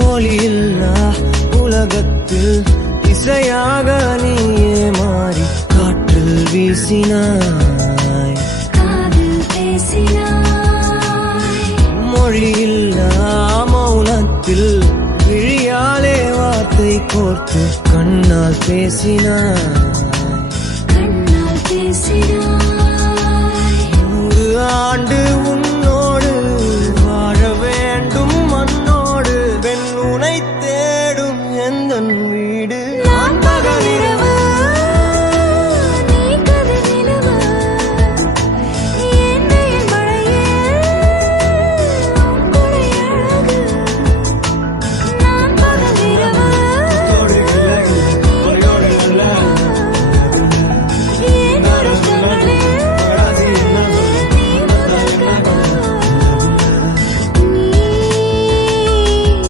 ஒளியில்லா உலகத்தில் இசையாக நீயே மாறி காற்றில் வீசினாய். பேசினாய். மொழியில்லா மௌனத்தில் விழியாலே வார்த்தை கோர்த்து கண்ணால் பேசினாய். பேசினாய். 报告你的